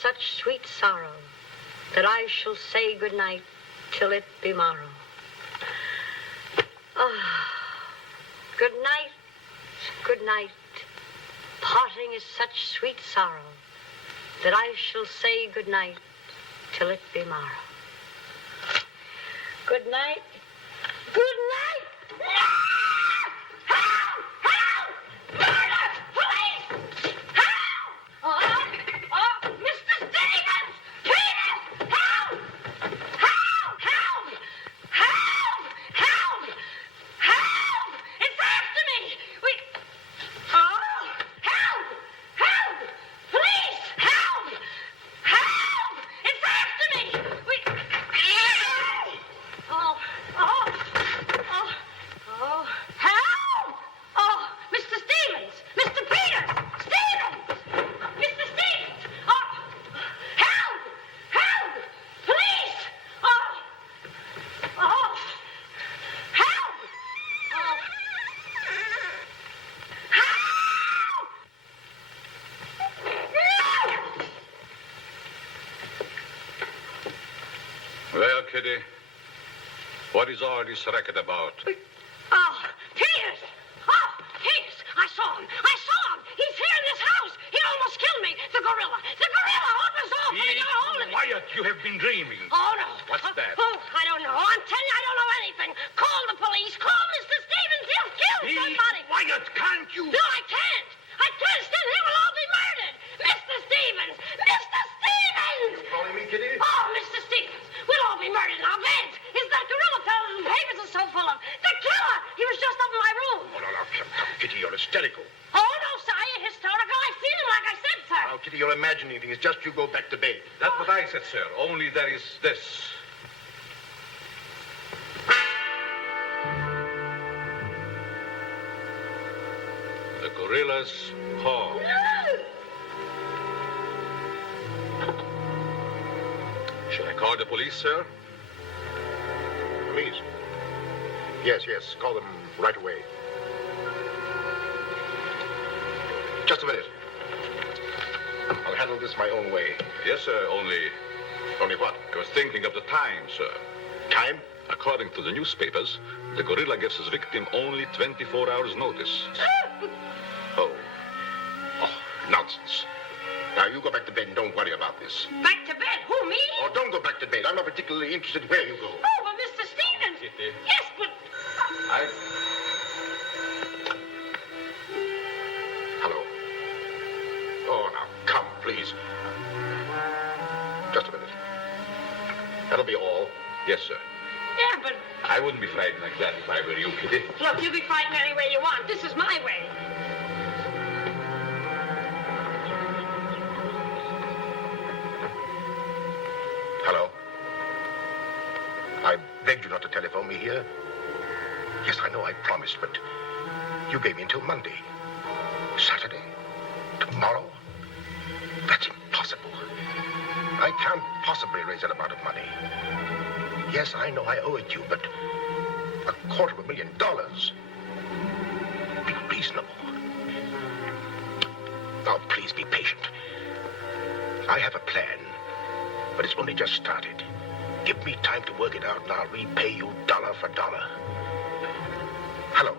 Such sweet sorrow that I shall say good night till it be morrow. Ah, good night, good night. Parting is such sweet sorrow that I shall say good night till it be morrow. Good night. Good night. No! Help! Help! Murder! Police! Help! Oh! Mr. Stevens! Peter! Help! Help! Help! Help! Help! Help! It's after me! Oh! Help! Help! Police! Help! Help! It's after me! Oh! Oh! Oh! Oh! Help! Oh! Mr. Stevens! Mr. Peters! Stevens! Mr. Stevens! Oh! Help! Help! Police! Oh! Oh! Help! Oh! Help! No! Well, Kitty, what is all this racket about? Oh, Peters! Oh, Peters! I saw him! I saw him! He's here in this house! He almost killed me! The gorilla! The gorilla! What was off? They got a hold of me! Quiet, you have been dreaming. Oh, no. What's that? Oh, I don't know. I'm telling you, I don't know anything. Call the police. Call Mr. Stevens. He'll kill somebody. Quiet, can't you? No, I can't. I can't stand here. We'll all be murdered. Mr. Stevens! Mr. Stevens! You calling me, Kitty? Oh, Mr. Stevens! We'll all be murdered in our beds. Is that gorilla fellow whose papers are so full of? The killer! He was just up in my room. Oh, no, come, Kitty, you're hysterical. Oh, no, sir. You're hysterical. I've seen him like I said, sir. Now, Kitty, you're imagining things. Just you go back to bed. That's what I said, sir. Only there is this. The gorilla's paw. Shall I call the police, sir? Police? Yes, call them right away. Just a minute. I'll handle this my own way. Yes, sir, only What? I was thinking of the time, sir. Time? According to the newspapers, the gorilla gives his victim only 24 hours' notice. Oh, nonsense. Now, you go back to bed and don't worry about this. Back to bed? Who, me? Oh, don't go back to bed. I'm not particularly interested where you go. Oh, but Mr. Stevens. Kitty. Yes, but... Hello. Oh, now, come, please. Just a minute. That'll be all. Yes, sir. Yeah, but... I wouldn't be frightened like that if I were you, Kitty. Look, you be frightened any way you want. This is my way. Hello? I begged you not to telephone me here. Yes, I know I promised, but you gave me until Monday. Saturday? Tomorrow? That's impossible. I can't possibly raise that amount of money. Yes, I know I owe it you, but $250,000. Be reasonable. Oh, please be patient. I have a plan, but it's only just started. Give me time to work it out, and I'll repay you dollar for dollar. Hello.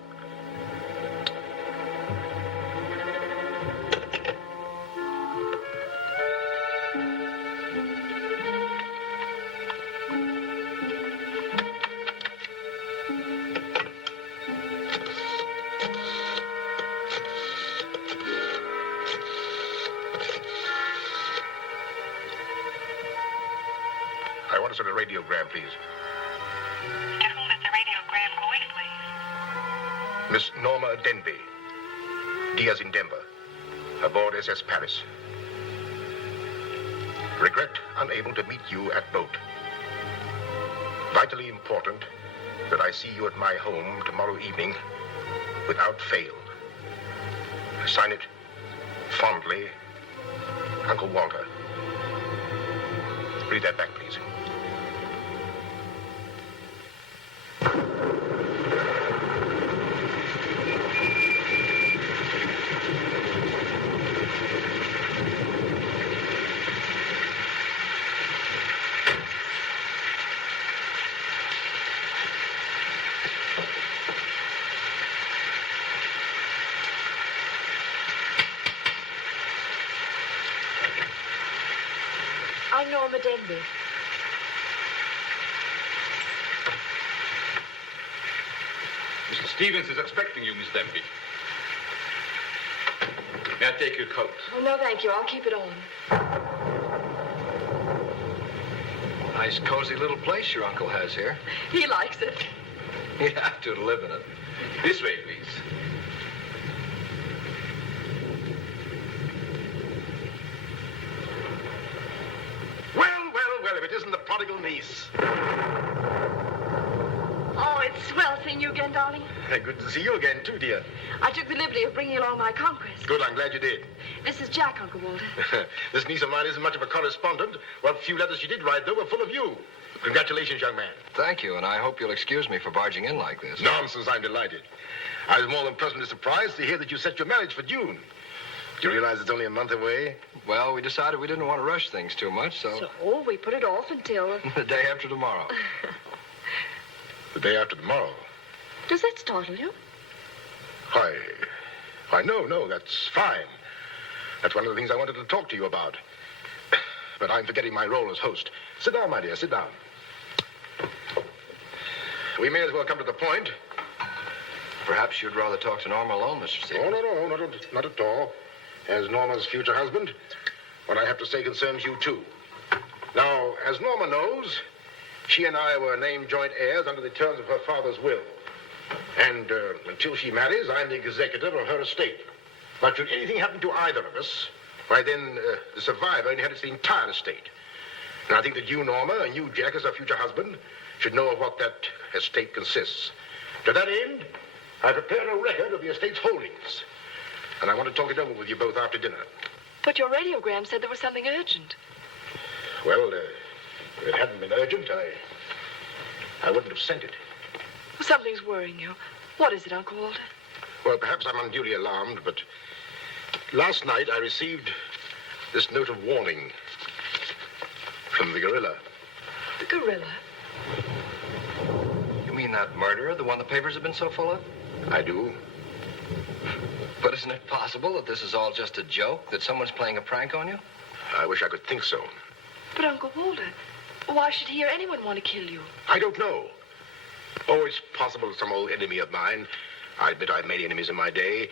I want to send a radiogram, please. To whom is the radiogram going, please? Miss Norma Denby, Diaz in Denver, aboard SS Paris. Regret unable to meet you at boat. Vitally important that I see you at my home tomorrow evening without fail. Sign it fondly, Uncle Walter. Read that back, please. I'm Norma Denby. Mr. Stevens is expecting you, Miss Denby. May I take your coat? Oh, no, thank you. I'll keep it on. Nice, cozy little place your uncle has here. He likes it. You have to live in it. This way, please. Well, if it isn't the prodigal niece. Oh, it's swell seeing you again, darling. Good to see you again, too, dear. I took the liberty of bringing along my conquest. Good, I'm glad you did. This is Jack, Uncle Walter. This niece of mine isn't much of a correspondent. What few letters she did write, though, were full of you. Congratulations, young man. Thank you, and I hope you'll excuse me for barging in like this. Nonsense, I'm delighted. I was more than pleasantly surprised to hear that you set your marriage for June. Do you realize it's only a month away? Well, we decided we didn't want to rush things too much, so We put it off until... the day after tomorrow. The day after tomorrow. Does that startle you? Why, no, that's fine. That's one of the things I wanted to talk to you about. But I'm forgetting my role as host. Sit down, my dear, sit down. We may as well come to the point. Perhaps you'd rather talk to Norma alone, Mr. Stevens. Oh, no, not at all. As Norma's future husband, what I have to say concerns you, too. Now, as Norma knows, she and I were named joint heirs under the terms of her father's will. And until she marries, I'm the executor of her estate. But should anything happen to either of us, why then the survivor inherits the entire estate. And I think that you, Norma, and you, Jack, as her future husband, should know of what that estate consists. To that end, I prepared a record of the estate's holdings. And I want to talk it over with you both after dinner. But your radiogram said there was something urgent. Well, if it hadn't been urgent, I wouldn't have sent it. Something's worrying you. What is it, Uncle Walter? Well, perhaps I'm unduly alarmed, but last night I received this note of warning from the gorilla. The gorilla? You mean that murderer, the one the papers have been so full of? I do. But isn't it possible that this is all just a joke, that someone's playing a prank on you? I wish I could think so. But, Uncle Walter, why should he or anyone want to kill you? I don't know. Oh, it's possible that some old enemy of mine, I admit I've many enemies in my day,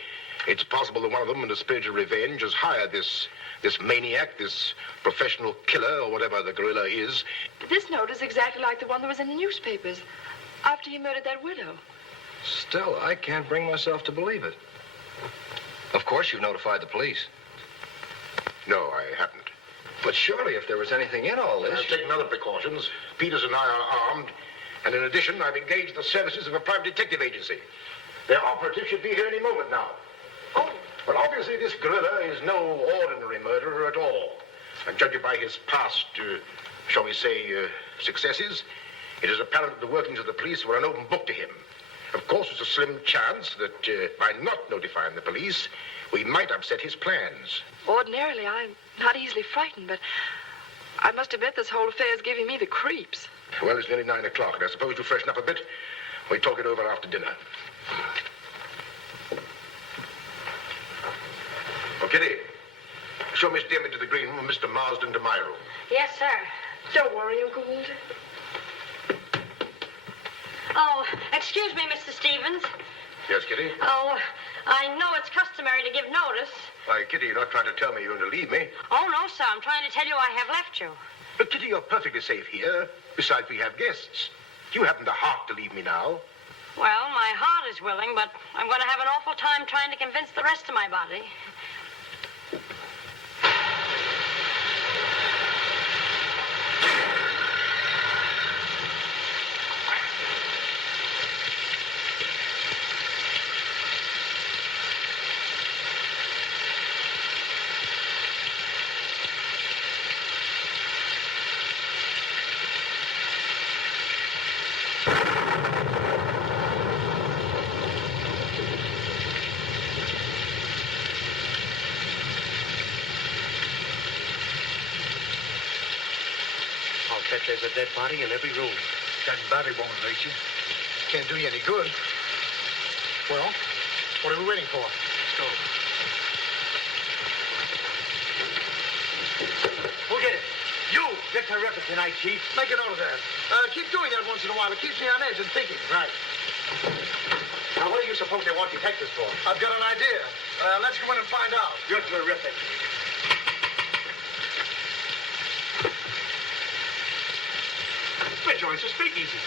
it's possible that one of them, in a spirit of revenge, has hired this this maniac, this professional killer, or whatever the gorilla is. This note is exactly like the one that was in the newspapers after he murdered that widow. Still, I can't bring myself to believe it. Of course, you've notified the police. No, I haven't. But surely, if there was anything in all this... I've taken other precautions. Peters and I are armed. And in addition, I've engaged the services of a private detective agency. Their operative should be here any moment now. Oh, well, obviously, this gorilla is no ordinary murderer at all. And judging by his past, shall we say, successes, it is apparent that the workings of the police were an open book to him. Of course, there's a slim chance that by not notifying the police, we might upset his plans. Ordinarily, I'm not easily frightened, but I must admit this whole affair is giving me the creeps. Well, it's nearly 9 o'clock, and I suppose to freshen up a bit, we talk it over after dinner. Oh, Kitty, show Miss Dim into the green room and Mr. Marsden to my room. Yes, sir. Don't worry, Uncle Walter. Oh, excuse me, Mr. Stevens. Yes, Kitty? Oh, I know it's customary to give notice. Why, Kitty, you're not trying to tell me you're going to leave me. Oh, no, sir. I'm trying to tell you I have left you. But, Kitty, you're perfectly safe here. Besides, we have guests. You haven't the heart to leave me now. Well, my heart is willing, but I'm going to have an awful time trying to convince the rest of my body. Bet there's a dead body in every room. That body won't hurt you. Can't do you any good. Well, what are we waiting for? Let's go. Who did it? You! You're terrific tonight, Chief. Make a note of that. Keep doing that once in a while. It keeps me on edge and thinking. Right. Now, what do you suppose they want detectives for? I've got an idea. Let's go in and find out. You're terrific. Joins a speakeasy.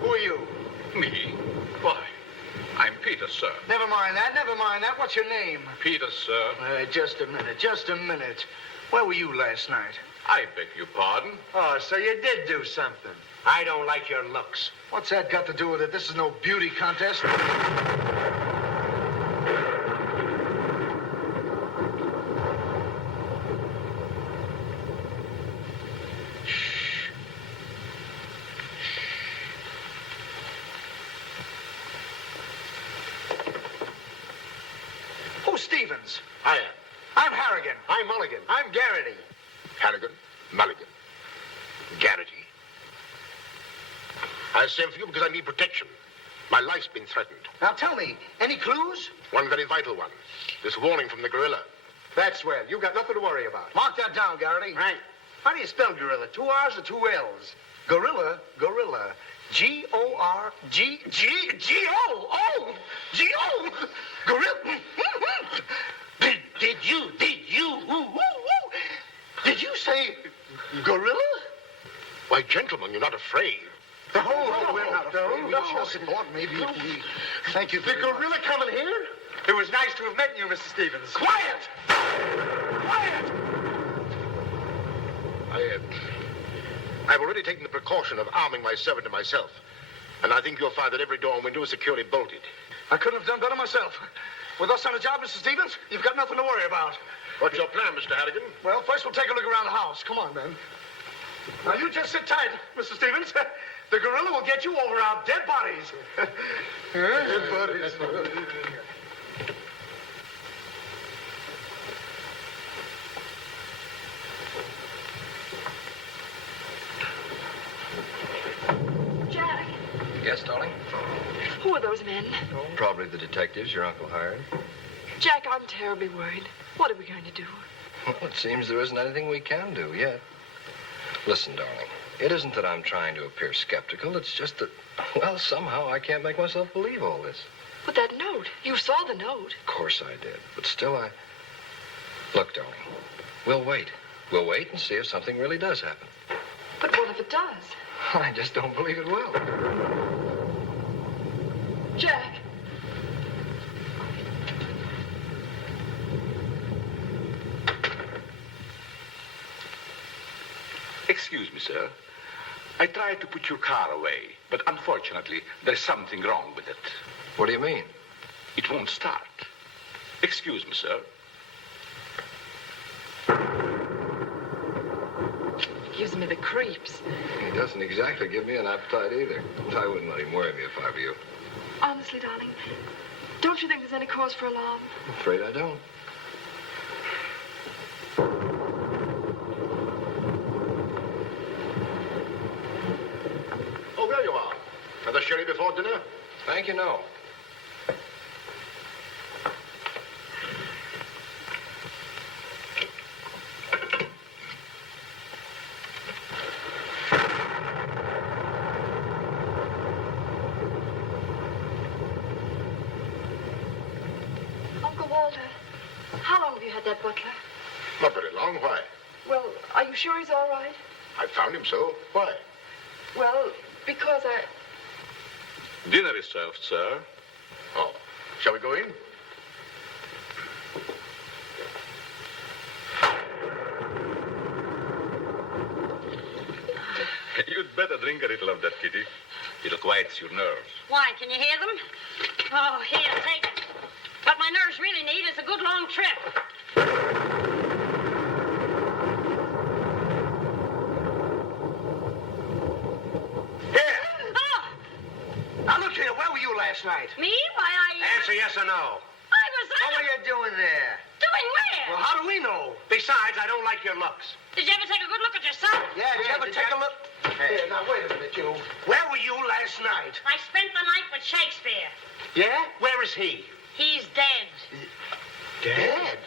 Who are you? Me? Why? I'm Peter, sir. Never mind that. What's your name? Peter, sir. Just a minute. Where were you last night? I beg your pardon. Oh, so you did do something. I don't like your looks. What's that got to do with it? This is no beauty contest. Who's Stevens? I am. I'm Harrigan. I'm Mulligan. I'm Garrity. Harrigan, Mulligan, Garrity. I sent for you because I need protection. My life's been threatened. Now tell me, any clues? One very vital one. This warning from the gorilla. That's swell. You got nothing to worry about. Mark that down, Garrity. Right. How do you spell gorilla? 2 R's or 2 L's? Gorilla. G-O-R-G-G-G-O. G-O. Gorilla. Did you say gorilla? Why, gentlemen, you're not afraid. Oh, we're not afraid. We just thought maybe if we... Thank you. The gorilla coming here? It was nice to have met you, Mr. Stevens. Quiet! Quiet! I've already taken the precaution of arming my servant and myself. And I think you'll find that every door and window is securely bolted. I couldn't have done better myself. With us on the job, Mr. Stevens, you've got nothing to worry about. What's your plan, Mr. Harrigan? Well, first we'll take a look around the house. Come on, then. Now, you just sit tight, Mr. Stevens. The gorilla will get you over our dead bodies. Dead bodies. Jack, Yes, darling? who are those men? Probably the detectives your uncle hired. Jack, I'm terribly worried. What are we going to do? Well, it seems there isn't anything we can do yet. Listen, darling. It isn't that I'm trying to appear skeptical. It's just that, well, somehow I can't make myself believe all this. But that note, you saw the note. Of course I did. But still, Look, darling, we'll wait. We'll wait and see if something really does happen. But what if it does? I just don't believe it will. Jack. Excuse me, sir. I tried to put your car away, but unfortunately, there's something wrong with it. What do you mean? It won't start. Excuse me, sir. Gives me the creeps. He doesn't exactly give me an appetite either. I wouldn't let him worry me if I were you. Honestly, darling, don't you think there's any cause for alarm? I'm afraid I don't. Oh, there you are. Another sherry before dinner? Thank you, no. Uncle Walter, how long have you had that butler? Not very long. Why? Well, are you sure he's all right? I found him so. Why? Well, because Dinner is served, sir. Oh, shall we go in? You'd better drink a little of that, Kitty. It'll quiet your nerves. Why, can you hear them? Oh, here, take it. What my nerves really need is a good long trip. Here. Oh, Now, look here. Where were you last night? me? Why, Answer yes or no. I was... What were you doing there? Doing where? Well, how do we know? Besides, I don't like your looks. Did you ever take a good look at yourself? Yeah, did you ever take a look? Here, now, wait a minute, you. Where were you last night? I spent the night with Shakespeare. Yeah? Where is he? He's dead. Dead?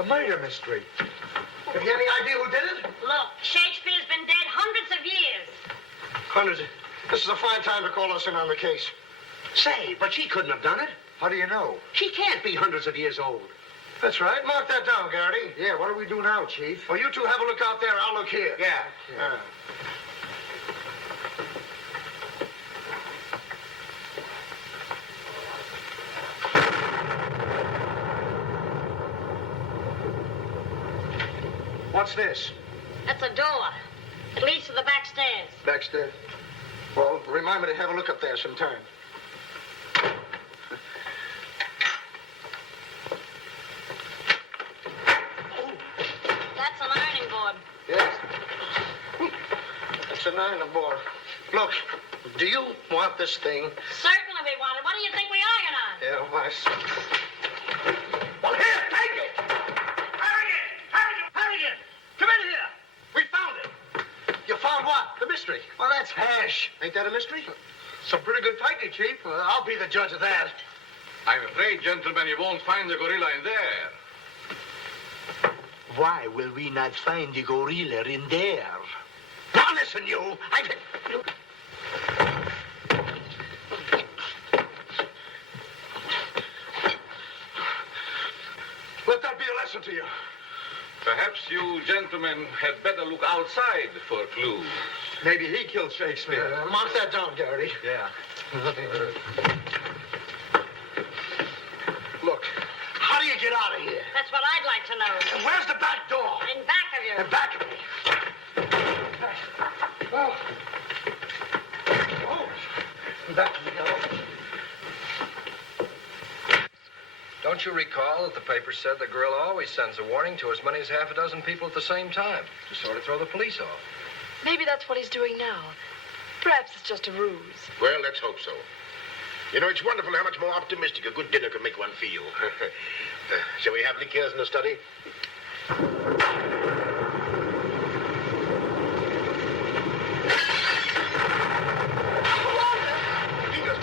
A murder mystery. Have you any idea who did it? Look, Shakespeare's been dead hundreds of years. Hundreds. This is a fine time to call us in on the case. Say, but she couldn't have done it. How do you know? She can't be hundreds of years old. That's right. Mark that down, Garrity. Yeah, what do we do now, Chief? Well, you two have a look out there. I'll look here. Yeah. What's this? That's a door. It leads to the back stairs. Backstairs. Well, remind me to have a look up there sometime. That's an ironing board. Yes. That's an iron board. Look, do you want this thing? Certainly we want it. What do you think we iron on? Yeah, why? Well, here, take it! Harrigan! Come in here! We found it! You found what? The mystery. Well, that's hash. Ain't that a mystery? Some pretty good fighting, Chief. I'll be the judge of that. I'm afraid, gentlemen, you won't find the gorilla in there. Why will we not find the gorilla in there? Now listen, you. Let that be a lesson to you. Perhaps you gentlemen had better look outside for clues. Maybe he killed Shakespeare. Mark that down, Garrity. Yeah. Look, how do you get out of here? That's what I'd like to know. And where's the back door? In back of you. In back of me. Oh. Oh. Back of me now. Don't you recall that the paper said the gorilla always sends a warning to as many as half a dozen people at the same time to sort of throw the police off? Maybe that's what he's doing now. Perhaps it's just a ruse. Well, let's hope so. You know, it's wonderful how much more optimistic a good dinner can make one feel. Shall we have liqueurs in the study?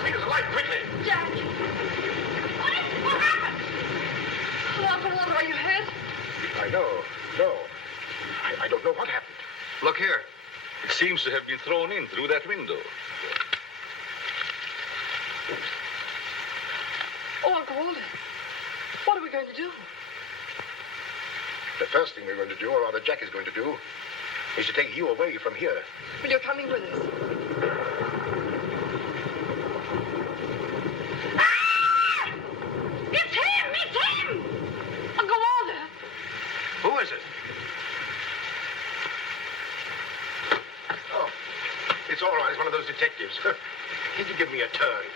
Peters, alight, quickly! Jack! What happened? Oh, Uncle Walter, are you hurt? I know. No. I don't know what happened. Look here. It seems to have been thrown in through that window. Oh, Uncle Walter, what are we going to do? The first thing we're going to do, or rather Jack is going to do, is to take you away from here. Well, you're coming with us. Ah! It's him! It's him! Uncle Walter! Who is it? Oh, it's all right. It's one of those detectives. Can you give me a turn?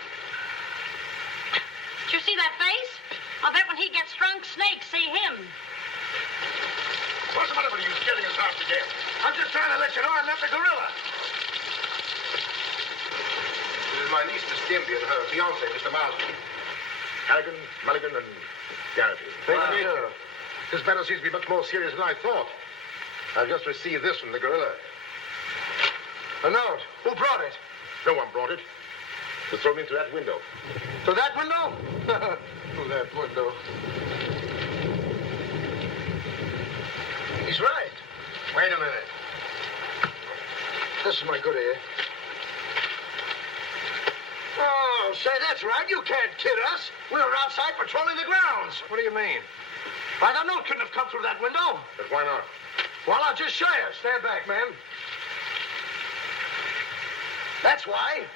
Did you see that face? I'll bet when he gets drunk, snakes see him. What's the matter with you scaring us half to death? I'm just trying to let you know I met the gorilla. This is my niece, Miss Denby, and her fiancé, Mr. Marsden. Harrigan, Mulligan, and Garrity. Thank you. This matter seems to be much more serious than I thought. I've just received this from the gorilla. A note. Who brought it? No one brought it. It was thrown into that window. To that window? To that window. He's right. Wait a minute. This is my good ear. Oh, say, that's right. You can't kid us. We were outside patrolling the grounds. What do you mean? Why, the note couldn't have come through that window. But why not? Well, I'll just show you. Stand back, man. That's why.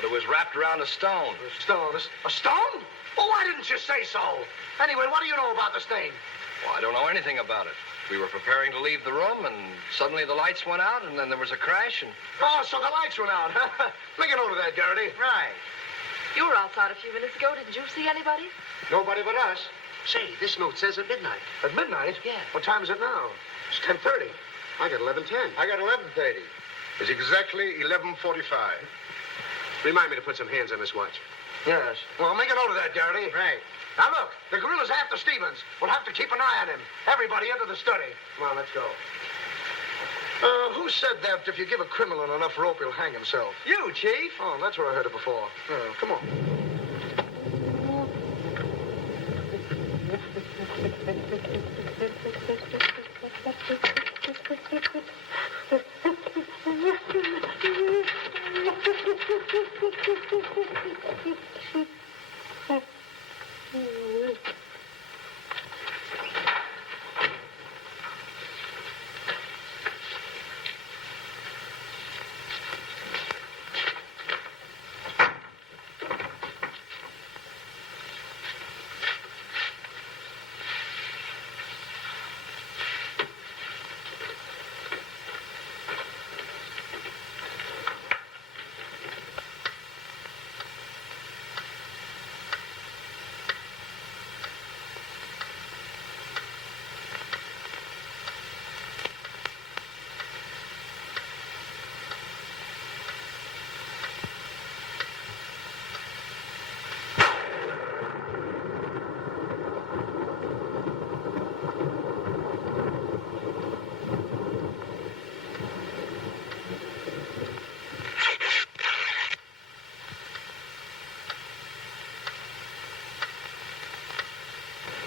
But it was wrapped around a stone. A stone. A stone? Well, why didn't you say so? Anyway, what do you know about this thing? Well, I don't know anything about it. We were preparing to leave the room, and suddenly the lights went out, and then there was a crash, and... Oh, so the lights went out, huh? Make a note of that, Garrity. Right. You were outside a few minutes ago. Didn't you see anybody? Nobody but us. Say, this note says at midnight. At midnight? Yeah. What time is it now? It's 10:30. I got 11:10. I got 11:30. It's exactly 11:45. Remind me to put some hands on this watch. Yes. Well, make a note of that, Garrity. Right. Now, look, the gorilla's after Stevens. We'll have to keep an eye on him. Everybody into the study. Come on, let's go. Who said that if you give a criminal enough rope, he'll hang himself? You, Chief. Oh, that's where I heard it before. Come on.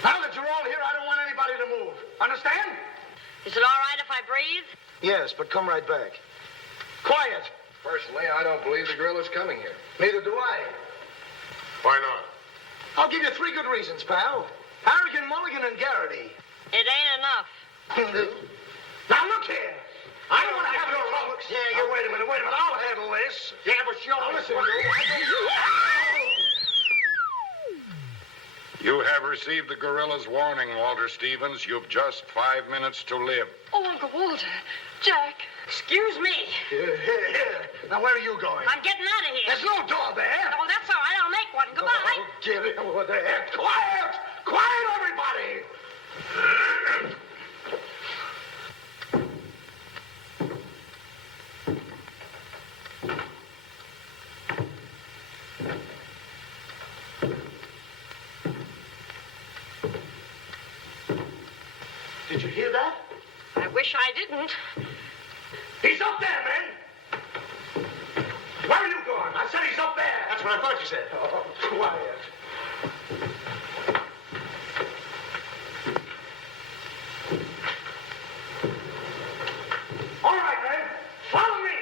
Now that you're all here, I don't want anybody to move. Understand? Is it all right if I breathe? Yes, but come right back. Quiet. Personally, I don't believe the gorilla's coming here. Neither do I. Why not? I'll give you 3 good reasons, pal. Harrigan, Mulligan, and Garrity. It ain't enough. Now, look here. I don't want to have no trouble. Yeah, wait a minute. I'll handle this. Yeah, but sure. Now, listen. You have received the gorilla's warning, Walter Stevens. You've just 5 minutes to live. Oh, Uncle Walter. Jack. Excuse me. Here. Now, where are you going? I'm getting out of here. There's no door there. Oh, that's all right. I'll make one. Goodbye. Oh, get it over there. Quiet! Quiet, everybody! Did you hear that? I wish I didn't. He's up there, man! Where are you going? I said he's up there! That's what I thought you said. Oh, quiet. All right, man. Follow me.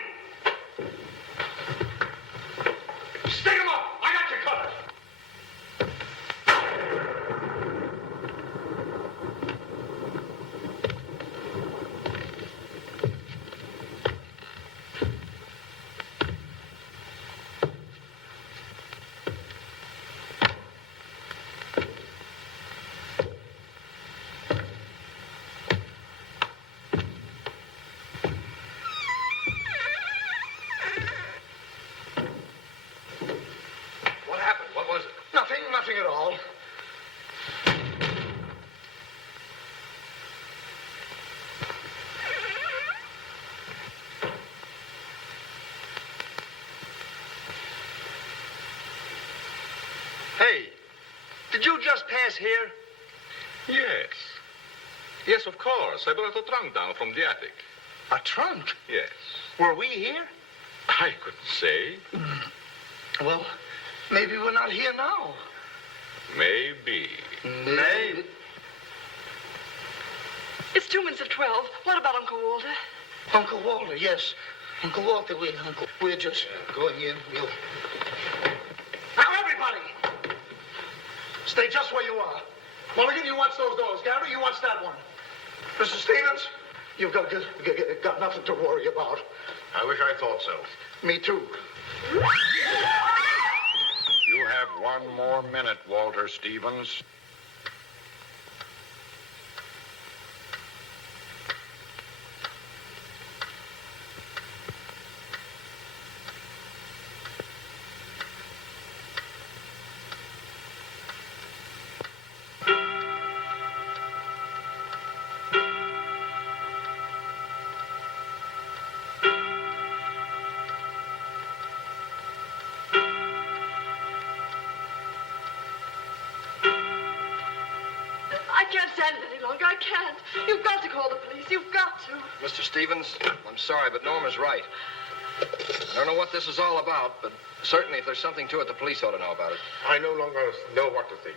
just pass here? Yes. Yes, of course. I brought a trunk down from the attic. A trunk? Yes. Were we here? I couldn't say. Well, maybe we're not here now. Maybe. Maybe. It's 2 minutes of 12. What about Uncle Walter? Uncle Walter, yes. Uncle Walter, we're just going in. Now, everybody! Stay just where you are. Mulligan, you watch those doors. Gary, you watch that one. Mr. Stevens, you've got nothing to worry about. I wish I thought so. Me too. You have 1 more minute, Walter Stevens. I can't stand it any longer. I can't. You've got to call the police. You've got to. Mr. Stevens, I'm sorry, but Norma's right. I don't know what this is all about, but certainly if there's something to it, the police ought to know about it. I no longer know what to think.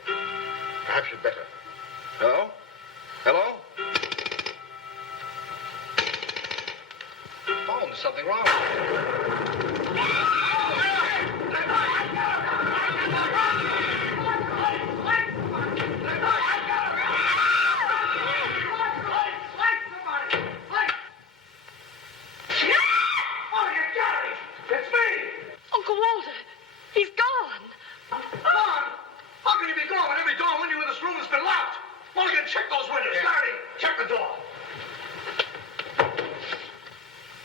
Perhaps you'd better. Hello? Hello? Oh, there's something wrong. Uncle Walter, he's gone. Gone? How can he be gone when every door and window in this room has been locked? Mulligan, check those windows. Gary, check the door.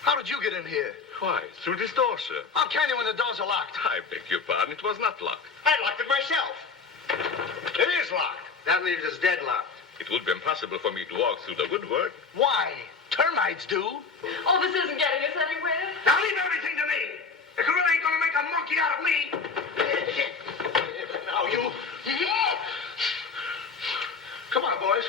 How did you get in here? Why, through this door, sir. How can you when the doors are locked? I beg your pardon. It was not locked. I locked it myself. It is locked. That leaves us deadlocked. It would be impossible for me to walk through the woodwork. Why? Termites do. Oh, this isn't getting us anywhere. Now leave everything to me. The gorilla ain't gonna make a monkey out of me. Now you. Come on, boys.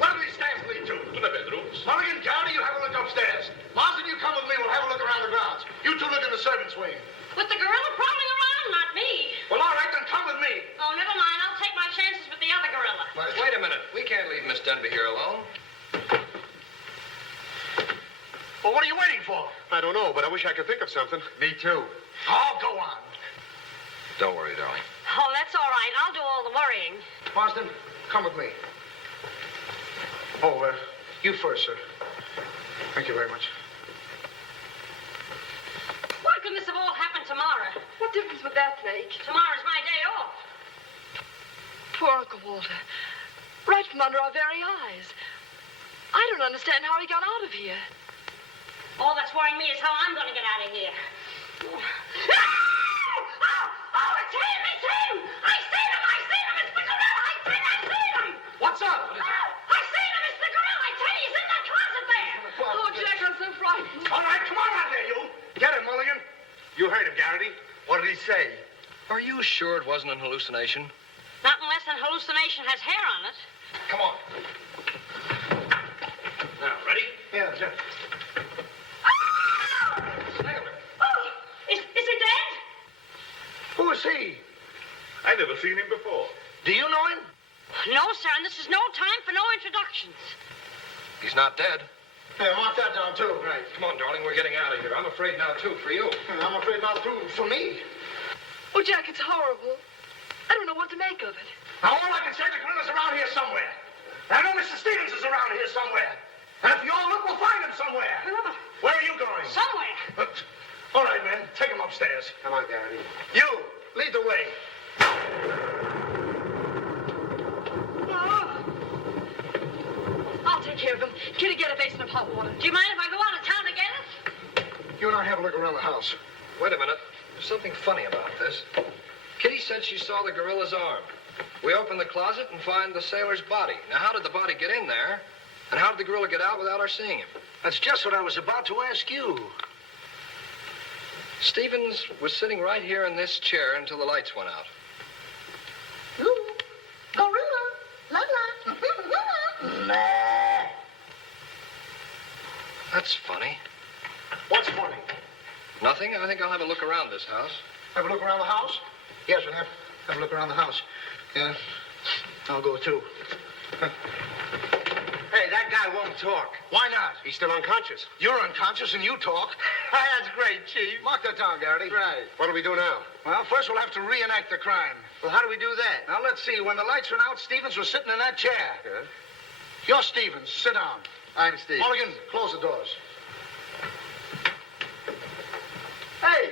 Where do these stairs lead to? To the bedrooms. Mulligan, Gary, you have a look upstairs. Marsden, you come with me. We'll have a look around the grounds. You two look in the servants' wing. With the gorilla prowling around, not me. Well, all right, then come with me. Oh, never mind. I'll take my chances with the other gorilla. Wait a minute. We can't leave Miss Denby here alone. Well, what are you waiting for? I don't know, but I wish I could think of something. Me too. Oh, go on. Don't worry, darling. Oh, that's all right. I'll do all the worrying. Marsden, come with me. Oh, you first, sir. Thank you very much. Why couldn't this have all happened tomorrow? What difference would that make? Tomorrow's my day off. Poor Uncle Walter. Right from under our very eyes. I don't understand how he got out of here. All that's worrying me is how I'm going to get out of here. Oh, it's him! It's him! I seen him! It's the gorilla! I seen him! What's up? Oh, I seen him! It's the gorilla! I tell you, he's in that closet there! Oh, Jack, I'm so frightened. All right, come on out there, you. Get him, Mulligan. You heard him, Garrity. What did he say? Are you sure it wasn't an hallucination? Not unless an hallucination has hair on it. Come on. Now, ready? Yeah, sir. Oh, is he dead? Who is he? I never seen him before. Do you know him? No, sir, and this is no time for no introductions. He's not dead. Yeah, mark that down, too. Right. Come on, darling. We're getting out of here. I'm afraid now, too, for you. I'm afraid not, too, for me. Oh, Jack, it's horrible. I don't know what to make of it. Now, all I can say, the gorilla's around here somewhere. I know Mr. Stevens is around here somewhere. And if you all look, we'll find him somewhere. Where are you going? Somewhere. All right, men. Take him upstairs. Come on, Garrity. You, lead the way. I'll take care of him. Kitty, get a basin of hot water. Do you mind if I go out of town to get it? You and I have a look around the house. Wait a minute. There's something funny about this. Kitty said she saw the gorilla's arm. We open the closet and find the sailor's body. Now, how did the body get in there? And how did the gorilla get out without our seeing him? That's just what I was about to ask you. Stevens was sitting right here in this chair until the lights went out. Gorilla. La la. That's funny. What's funny? Nothing. I think I'll have a look around this house. Have a look around the house? Yes, we'll have a look around the house. Yeah. I'll go too. Hey, that guy won't talk. Why not? He's still unconscious. You're unconscious and you talk. That's great, Chief. Mark that down, Garrity. Right. What do we do now? Well, first we'll have to reenact the crime. Well, how do we do that? Now, let's see. When the lights went out, Stevens was sitting in that chair. Yeah. You're Stevens. Sit down. I'm Steve. Mulligan, close the doors. Hey,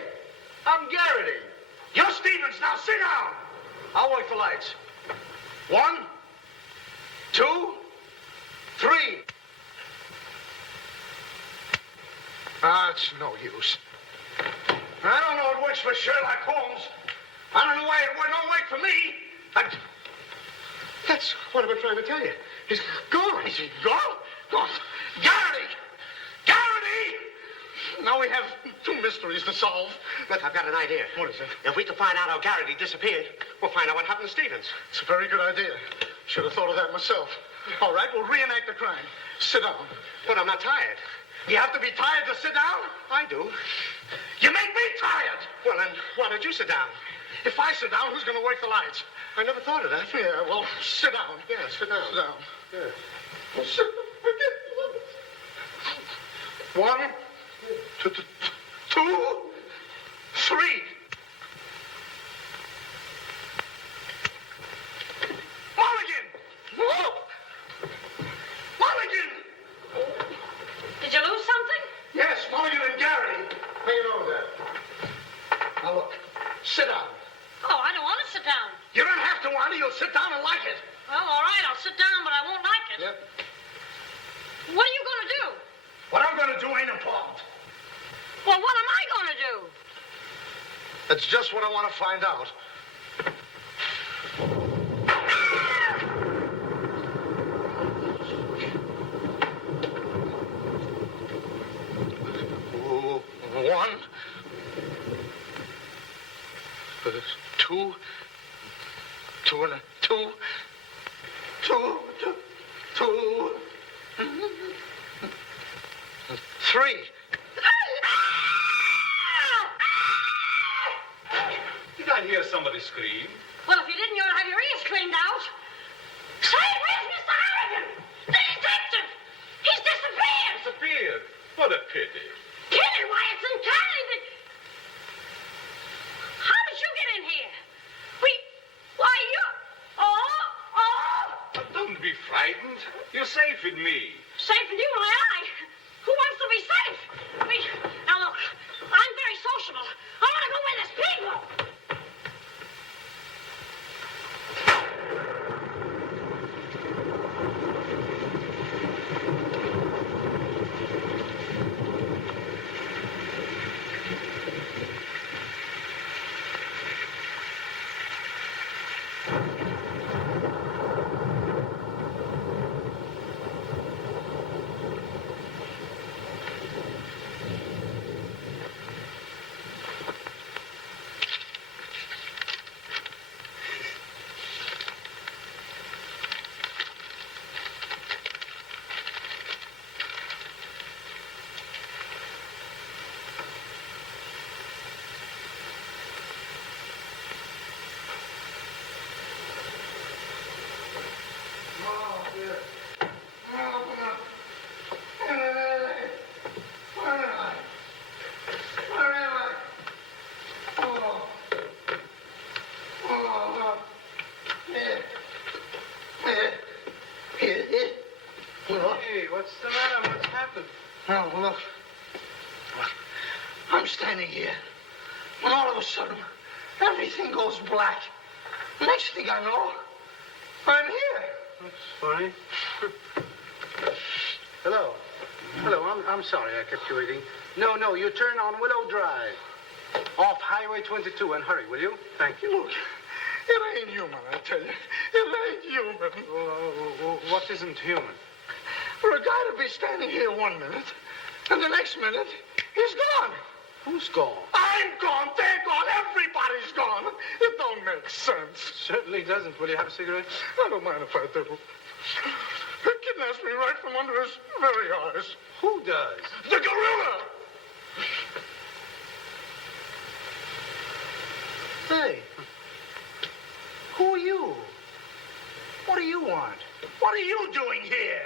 I'm Garrity. You're Stevens. Now sit down. I'll wait for lights. 1, 2, 3. It's no use. I don't know it works for Sherlock Holmes. I don't know why it don't work for me. That's what I've been trying to tell you. He's gone. Is he gone? Gone. Garrity! Garrity! Now we have 2 mysteries to solve. Look, I've got an idea. What is it? If we can find out how Garrity disappeared, we'll find out what happened to Stevens. It's a very good idea. Should have thought of that myself. All right, we'll reenact the crime. Sit down. But I'm not tired. You have to be tired to sit down? I do. You make me tired. Well, then, why don't you sit down? If I sit down, who's going to work the lights? I never thought of that. Yeah, well, sit down. Yeah, sit down. Sit down. Yeah. Well, sit down. 1, 2, 3. Mulligan! Whoa! Mulligan! Did you lose something? Yes, Mulligan and Garrity. How you know that? Now look, sit down. Oh, I don't want to sit down. You don't have to, Wanda. You'll sit down and like it. Well, all right, I'll sit down, but I won't like it. Yep. What are you going to do? What I'm going to do ain't important. Well, what am I going to do? That's just what I want to find out. One, 2, 2 and a 2, 3. Did I hear somebody scream? Well, if you didn't, you'll have your ears cleaned out. Say, where's Mr. Harrigan? The detective! He's disappeared! Disappeared? What a pity. Kitty, why, it's entirely... How did you get in here? Why, you... Oh! But don't be frightened. You're safe with me. Safe with you, my eye. Who wants to be safe? Now, look, I'm very sociable. I want to go where there's people. Hey, what's the matter? What's happened? Oh, look. I'm standing here. And all of a sudden, everything goes black. Next thing I know, I'm here. That's funny. Hello. Hello, I'm sorry I kept you waiting. No, you turn on Willow Drive. Off Highway 22 and hurry, will you? Thank you. Look, it ain't human, I tell you. It ain't human. What isn't human? For a guy to be standing here 1 minute, and the next minute, he's gone. Who's gone? I'm gone. They're gone. Everybody's gone. It don't make sense. Certainly doesn't. Will you have a cigarette? I don't mind if I do. He kidnaps me right from under his very eyes. Who does? The gorilla! Hey. Who are you? What do you want? What are you doing here?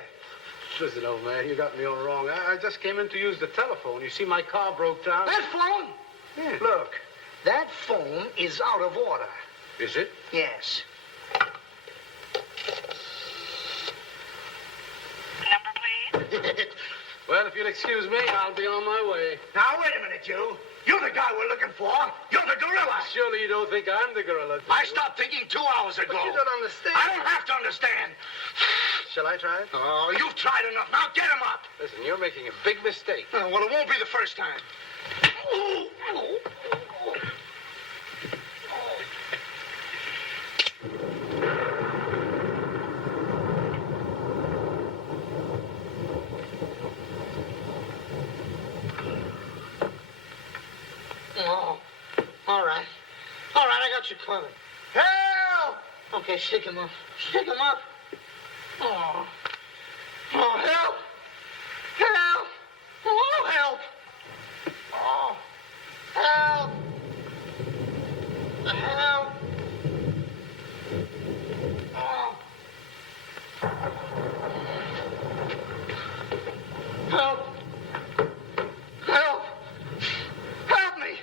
Listen, old man, you got me all wrong. I just came in to use the telephone. You see, my car broke down. That phone? Yeah. Look, that phone is out of order. Is it? Yes. Number, please. Well, if you'll excuse me, I'll be on my way. Now, wait a minute, you. You're the guy we're looking for. You're the gorilla. Surely you don't think I'm the gorilla, do I you? stopped thinking 2 hours ago. But you don't understand. I don't have to understand. Shall I try it? Oh, you've tried enough. Now get him up. Listen, you're making a big mistake. Well, it won't be the first time. Oh, all right. All right, I got you covered. Help! Okay, shake him up. Shake him up. Oh. Oh, help! Help! Oh, help! Oh. Help. Help. Oh. Help! Help! Help me!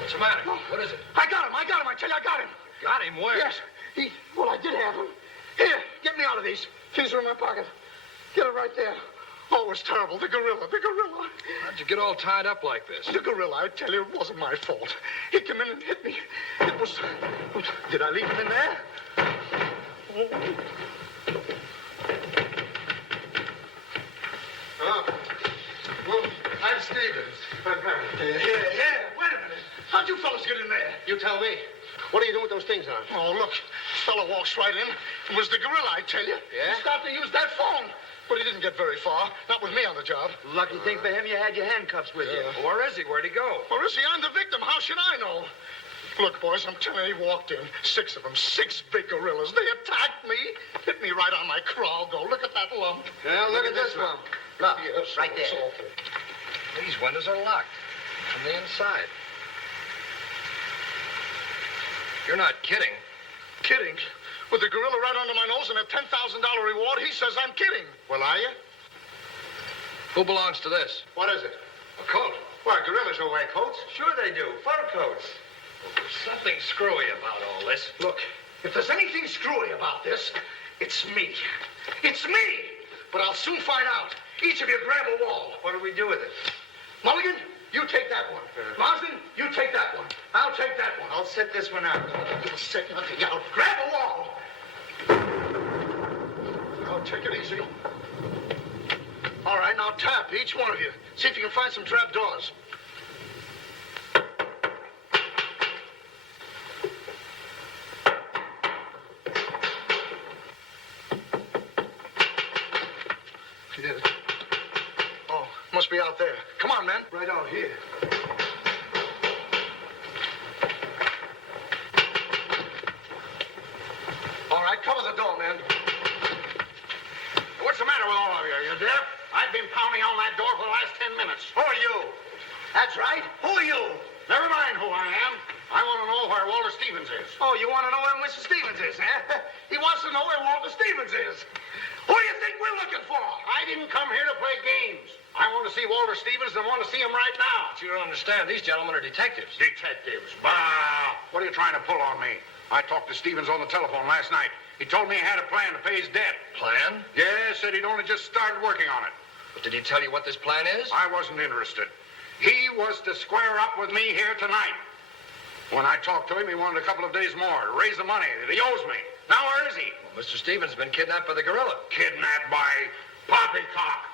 What's the matter? What is it? I got him! I tell you, I got him! Got him where? Yes, well, I did have him. Here, get me out of these. Keys are in my pocket. Get it right there. Oh, it was terrible. The gorilla. How'd you get all tied up like this? The gorilla, I tell you, it wasn't my fault. He came in and hit me. It was... Did I leave him in there? Oh. Well, I'm Stevens. Yeah, wait a minute. How'd you fellas get in there? You tell me. What are you doing with those things on? Oh, look. Fella walks right in. It was the gorilla, I tell you. Yeah? He started to use that phone. But he didn't get very far. Not with me on the job. Lucky thing for him, you had your handcuffs with you. Where is he? Where'd he go? Or is he? I'm the victim. How should I know? Look, boys, I'm telling you, he walked in. 6 of them. 6 big gorillas. They attacked me. Hit me right on my crawl. Go. Look at that lump. Well, look at this one. Look, Yes, right it's there. awful. These windows are locked from the inside. You're not kidding. Kidding? With the gorilla right under my nose and a $10,000 reward, he says I'm kidding. Well, are you? Who belongs to this? What is it? A coat. Why, gorillas don't wear coats. Sure they do. Fur coats. Something screwy about all this. Look, if there's anything screwy about this, it's me. It's me! But I'll soon find out. Each of you grab a wall. What do we do with it? Mulligan, you take that one. Marsden, you take that one. I'll take that one. I'll set this one out. You'll set nothing out. Grab a wall. Now, take it easy. All right, now tap, each one of you. See if you can find some trap doors. You did it. Oh, must be out there. Come on, man. Right out here. All right, cover the door, man. What's the matter with all of you? You deaf? I've been pounding on that door for the last 10 minutes. Who are you? That's right. Who are you? Never mind who I am. I want to know where Walter Stevens is. Oh, you want to know where Mr. Stevens is, huh? He wants to know where Walter Stevens is. Who do you think we're looking for? I didn't come here to play games. I want to see Walter Stevens and want to see him right now. But you don't understand. These gentlemen are detectives. Detectives? Bah! What are you trying to pull on me? I talked to Stevens on the telephone last night. He told me he had a plan to pay his debt. Plan? Yes, said he'd only just started working on it. But did he tell you what this plan is? I wasn't interested. He was to square up with me here tonight. When I talked to him, he wanted a couple of days more to raise the money that he owes me. Now, where is he? Well, Mr. Stevens has been kidnapped by the gorilla. Kidnapped by poppycock.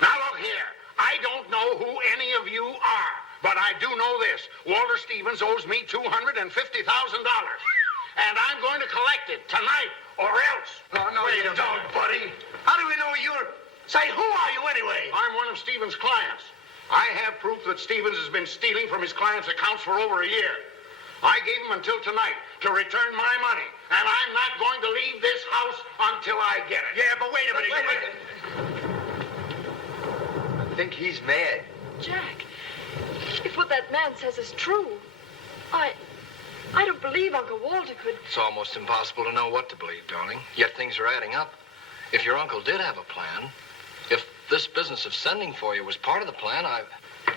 Now, look here. I don't know who any of you are, but I do know this. Walter Stevens owes me $250,000. And I'm going to collect it tonight or else. Oh, no, Wait you a don't, minute. buddy. How do we know you're... Say, who are you anyway? I'm one of Stevens' clients. I have proof that Stevens has been stealing from his clients' accounts for over a year. I gave him until tonight to return my money, and I'm not going to leave this house until I get it. Yeah, but wait a minute. I think he's mad. Jack, if what that man says is true, I don't believe Uncle Walter could... It's almost impossible to know what to believe, darling. Yet things are adding up. If your uncle did have a plan, if this business of sending for you was part of the plan,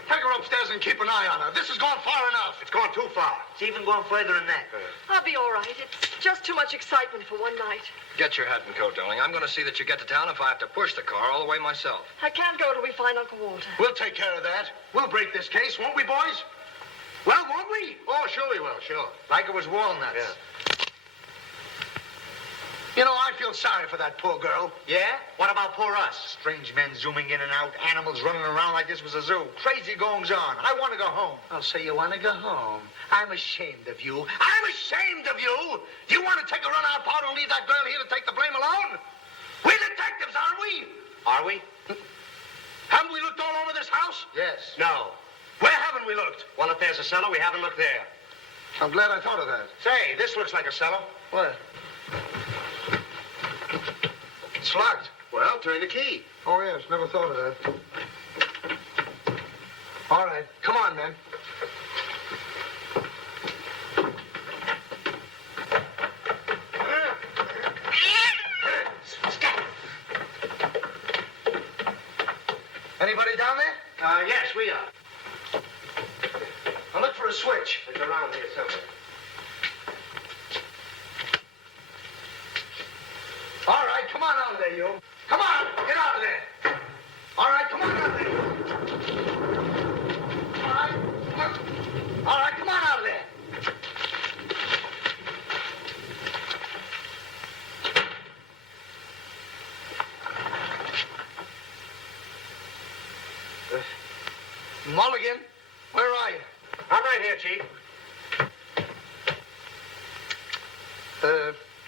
Take her upstairs and keep an eye on her. This has gone far enough. It's gone too far. It's even going further than that. I'll be all right. It's just too much excitement for one night. Get your hat and coat, darling. I'm going to see that you get to town if I have to push the car all the way myself. I can't go till we find Uncle Walter. We'll take care of that. We'll break this case, won't we, boys? Well, won't we? Oh, sure we will, sure. Like it was walnuts. Yeah. You know, I feel sorry for that poor girl. Yeah? What about poor us? Strange men zooming in and out, animals running around like this was a zoo. Crazy goings on. I want to go home. Oh, so you want to go home? I'm ashamed of you. I'm ashamed of you. You want to take a run-out powder and leave that girl here to take the blame alone? We're detectives, aren't we? Are we? Haven't we looked all over this house? Yes. No. Where haven't we looked? Well, if there's a cellar, we haven't looked there. I'm glad I thought of that. Say, this looks like a cellar. What? It's locked. Well, turn the key. Oh, yes. Never thought of that. All right. Come on, men. Anybody down there? Yes, we are. I'll look for a switch. It's around here somewhere. All right, come on out of there, you. Come on, get out of there. All right, come on out of there, you. All right, come on out of there. Mulligan, where are you? I'm right here, Chief.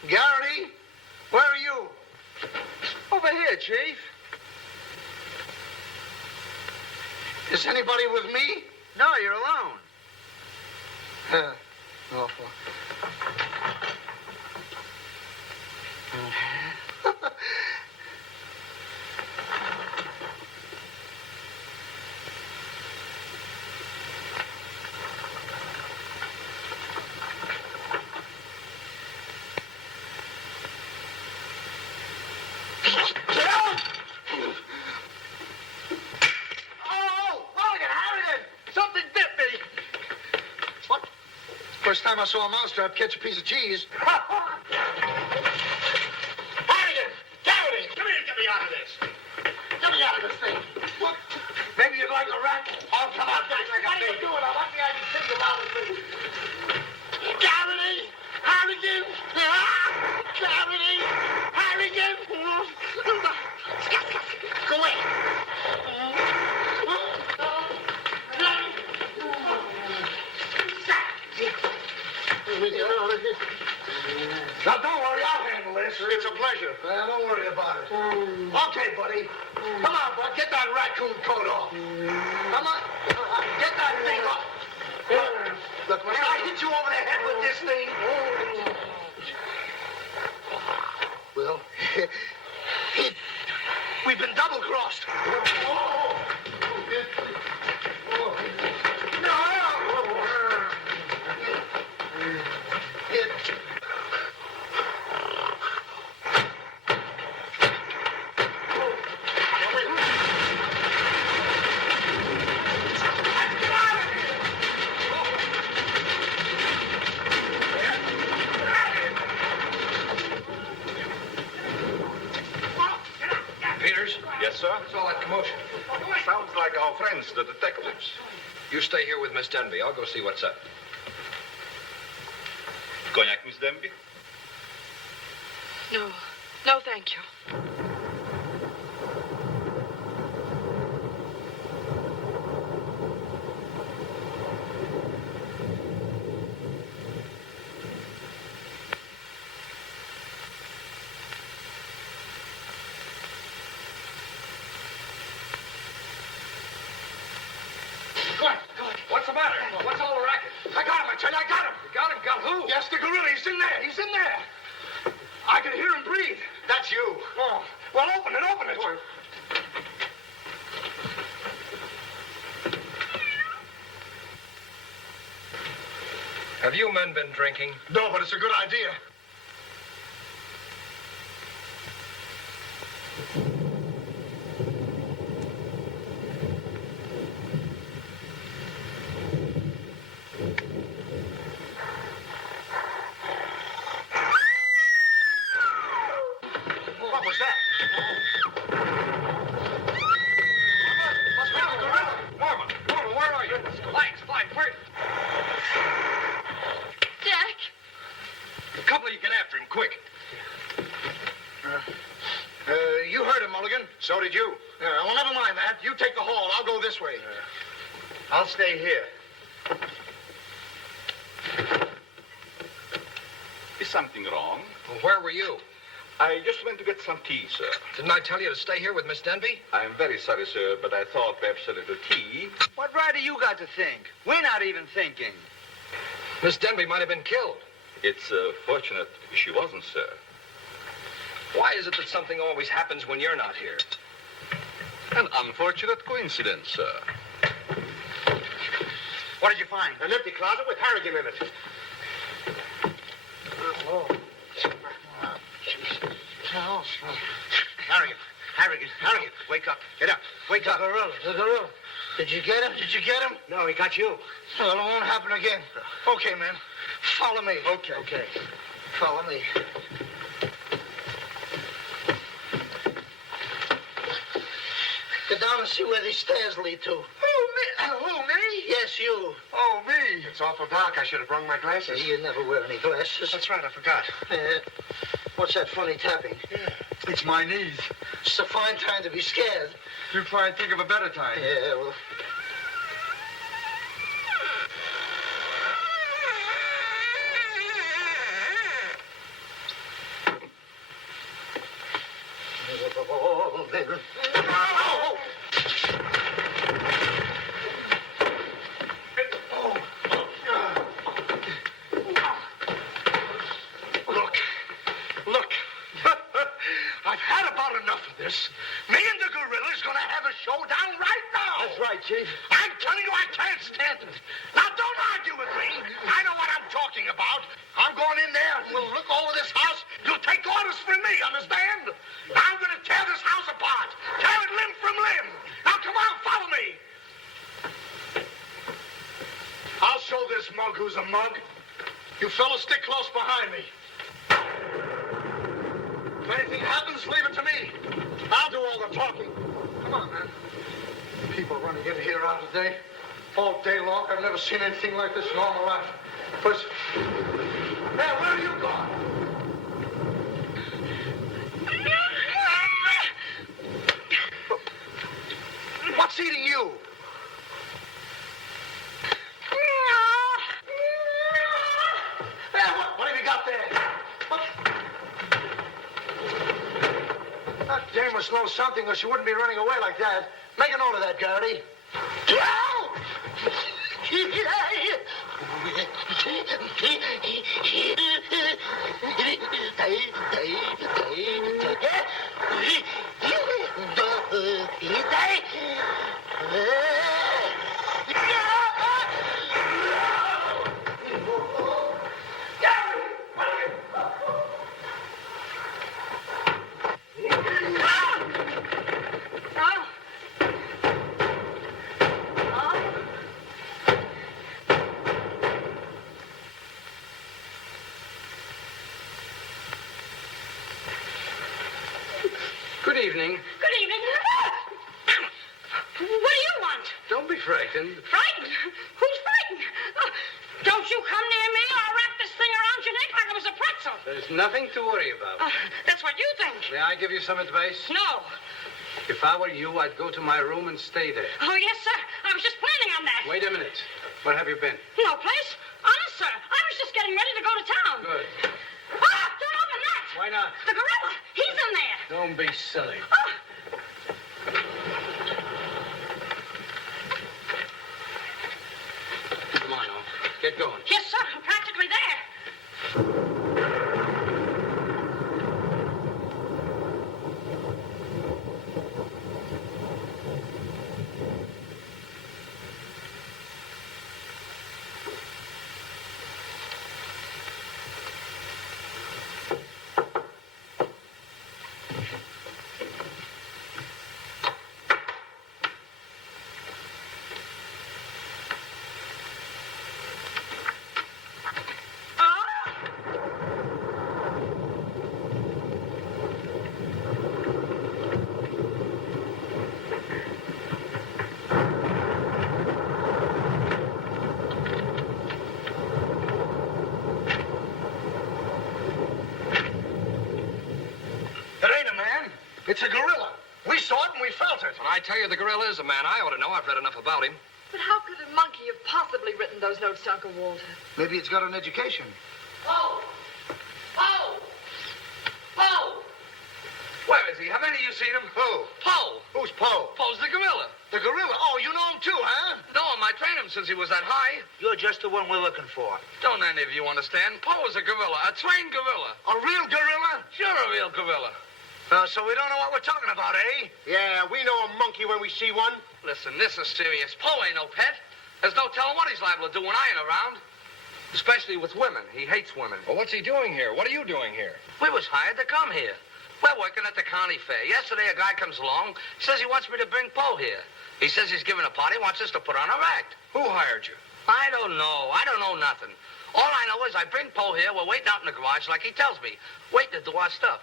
Garrity, where are you? Over here, Chief. Is anybody with me? No, you're alone. Awful. First time I saw a mousetrap catch a piece of cheese. Harrigan! Garrity! Come here and get me out of this. Get me out of this thing. What? Maybe you'd like a rat? Oh, come on, guys. What are you doing? I want the idea to think about it. Garrity! Harrigan! Garrity! Harrigan! Go away. Now, don't worry, I'll handle this. It's a pleasure. Well, don't worry about it. Okay, buddy. Come on, bud. Get that raccoon coat off. Come on. Get that thing off. Look, when I hit you over the head with this thing... Well, we've been double-crossed. Yes, sir? What's all that commotion? Sounds like our friends, the detectives. You stay here with Miss Denby. I'll go see what's up. Cognac, Miss Denby? No. No, thank you. who? Yes, the gorilla. He's in there. He's in there. I can hear him breathe. That's you. Oh, well, open it, open it. Have you men been drinking? No, but it's a good idea. What was that? Norma, where are you? Spike, where? Jack. A couple of you get after him, quick. You heard him, Mulligan. So did you. Yeah, well, never mind that. You take the hall. I'll go this way. I'll stay here. Is something wrong? Well, where were you? I just went to get some tea, sir. Didn't I tell you to stay here with Miss Denby? I am very sorry, sir, but I thought perhaps a little tea. What right do you got to think? We're not even thinking. Miss Denby might have been killed. It's fortunate she wasn't, sir. Why is it that something always happens when you're not here? An unfortunate coincidence, sir. What did you find? An empty closet with Harrigan in it. Harrigan, wake up. Get up. Wake up. The gorilla. Did you get him? Did you get him? No, he got you. Well, it won't happen again. Okay, man. Follow me. Okay. Follow me. Get down and see where these stairs lead to. Who, me? Yes, you. Oh, me. It's awful dark. I should have brought my glasses. You never wear any glasses. That's right, I forgot. What's that funny tapping? It's my knees. It's a fine time to be scared. You try and think of a better time. Yeah, well... Look. I've had about enough of this. Me and the gorilla's gonna have a showdown right now. That's right, Chief. I'm telling you, I can't stand it. Now, don't argue with me. I know what I'm talking about. I'm going in there and we'll look over this house. You'll take orders from me, understand? I'm gonna tear this house apart. Tear it limb from limb. Now, come on, follow me. I'll show this mug who's a mug. You fellas stick close behind me. If anything happens, leave it to me. I'll do all the talking. Come on, man. People running in here out today, all day long. I've never seen anything like this in all my life. First, hey, where are you going? What's eating you? Hey, what have you got there? What? That dame must know something or she wouldn't be running away like that. Make a note of that, Garrity. Good evening. Good evening. What do you want? Don't be frightened. Frightened? Who's frightened? Don't you come near me or I'll wrap this thing around your neck like it was a pretzel. There's nothing to worry about. That's what you think. May I give you some advice? No. If I were you, I'd go to my room and stay there. Oh, yes, sir. I was just planning on that. Wait a minute. Where have you been? No place. Honest, sir. I was just getting ready to go to town. Good. Don't open that. Why not? The gorilla. He's in there. Don't be silly. Come on, now. Get going. Yes, sir. I'm practically there. It's a gorilla. We saw it and we felt it. And I tell you, the gorilla is a man. I ought to know. I've read enough about him. But how could a monkey have possibly written those notes to Uncle Walter? Maybe it's got an education. Poe! Poe! Poe! Where is he? Have any of you seen him? Who? Poe! Who's Poe? Poe's the gorilla. The gorilla? Oh, you know him too, huh? No, I trained him since he was that high. You're just the one we're looking for. Don't any of you understand? Poe is a gorilla, a trained gorilla. A real gorilla? Sure, a real gorilla. So we don't know what we're talking about, eh? Yeah, we know a monkey when we see one. Listen, this is serious. Poe ain't no pet. There's no telling what he's liable to do when I ain't around. Especially with women. He hates women. Well, what's he doing here? What are you doing here? We was hired to come here. We're working at the county fair. Yesterday, a guy comes along, says he wants me to bring Poe here. He says he's giving a party, wants us to put on a act. Who hired you? I don't know. I don't know nothing. All I know is I bring Poe here. We're waiting out in the garage like he tells me. Waiting to do our stuff.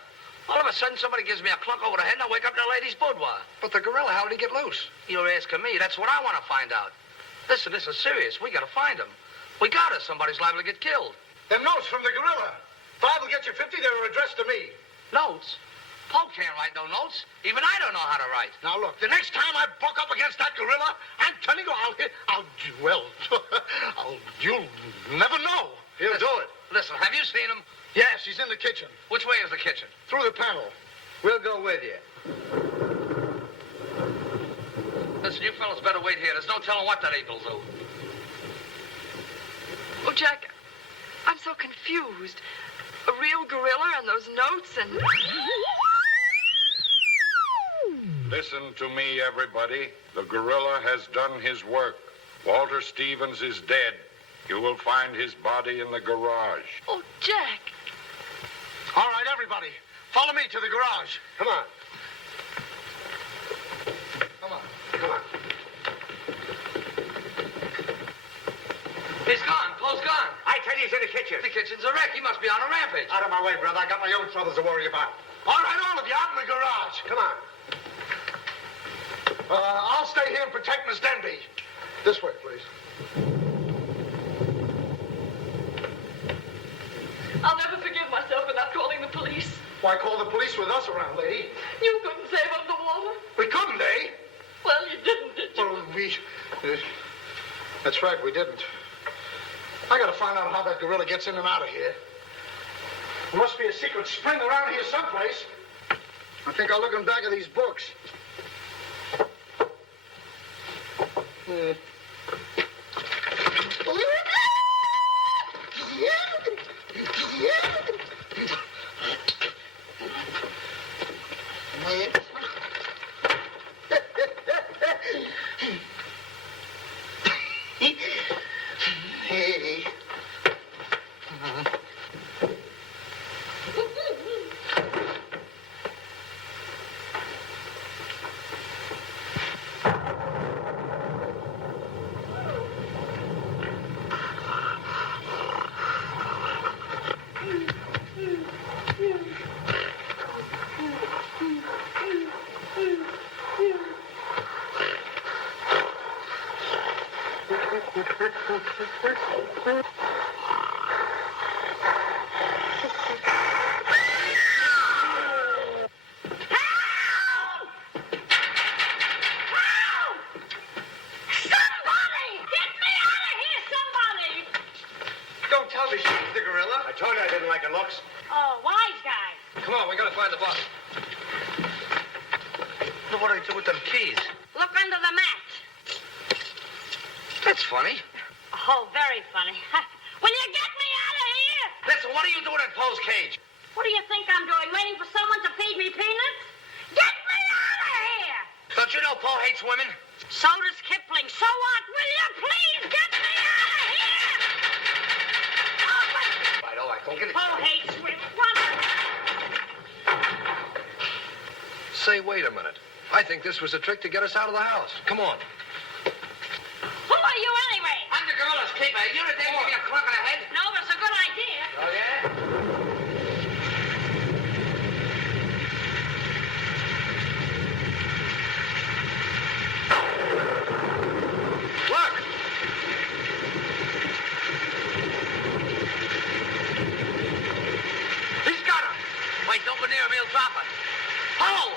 All of a sudden, somebody gives me a clunk over the head, and I wake up in a lady's boudoir. But the gorilla, how did he get loose? You're asking me. That's what I want to find out. Listen, this is serious. We got to find him. We got us. Somebody's liable to get killed. Them notes from the gorilla. If I will get you 50, they were addressed to me. Notes? Poe can't write no notes. Even I don't know how to write. Now, look, the next time I buck up against that gorilla, I'm telling you, you'll never know. He'll do it. Listen, have you seen him? Yes, he's in the kitchen. Which way is the kitchen? Through the panel. We'll go with you. Listen, you fellas better wait here. There's no telling what that ape will do. Oh, Jack, I'm so confused. A real gorilla and those notes and... Listen to me, everybody. The gorilla has done his work. Walter Stevens is dead. You will find his body in the garage. Oh, Jack. All right, everybody. Follow me to the garage. Come on. Come on. Come on. He's gone. Poe's gone. I tell you, he's in the kitchen. The kitchen's a wreck. He must be on a rampage. Out of my way, brother. I got my own troubles to worry about. All right, all of you, out in the garage. Come on. I'll stay here and protect Miss Denby. This way, please. I'll never forgive myself for not calling the police. Why call the police with us around, lady? You couldn't save Uncle Walter. We couldn't, eh? Well, you didn't, did you? Well, that's right, we didn't. I gotta find out how that gorilla gets in and out of here. There must be a secret spring around here someplace. I think I'll look in back of these books. Hey. I told you I didn't like her looks. Oh, wise guy. Come on, we gotta find the bus. What do I do with them keys? Look under the mat. That's funny. Oh, very funny. Will you get me out of here? Listen, what are you doing in Poe's cage? What do you think I'm doing? Waiting for someone to feed me peanuts? Get me out of here! Don't you know Poe hates women? So does Kipling. So what? Will you please get me out of here? All right, don't get it. Poe hates women. What? Say, wait a minute. I think this was a trick to get us out of the house. Come on. Who are you anyway? I'm the gorilla's keeper. You the day give me a clock on the head? No, but it's a good idea. Oh, yeah? Look! He's got her. Wait, don't go near him. He'll drop her. Poe!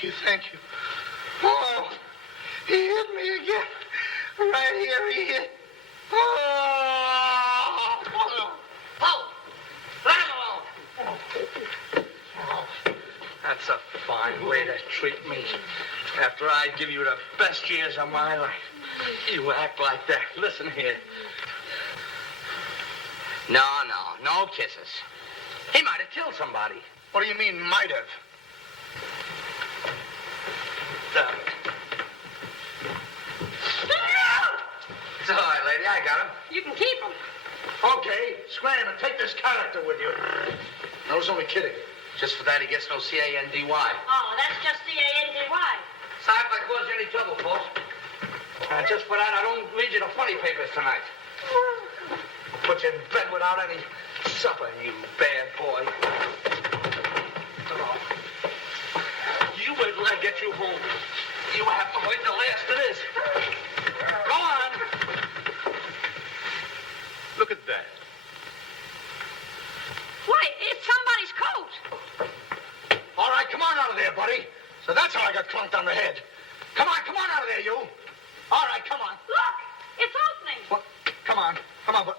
Thank you. Oh, he hit me again. Right here, he hit. Oh! Paul! Let him alone! That's a fine way to treat me. After I give you the best years of my life, you act like that. Listen here. No kisses. He might have killed somebody. What do you mean, might have? It's all right, lady. I got him. You can keep him. Okay, scram and take this character with you. I was only kidding. Just for that, he gets no C-A-N-D-Y. Oh, that's just C-A-N-D-Y. Sorry if I caused you any trouble, folks. Just for that, I don't read you the funny papers tonight. Put you in bed without any supper, you bad boy. You wait till I get you home. You have to wait till the last of this. Go on. Look at that. Why, it's somebody's coat. All right, come on out of there, buddy. So that's how I got clunked on the head. Come on out of there, you. All right, come on. Look, it's opening. What? Come on, but...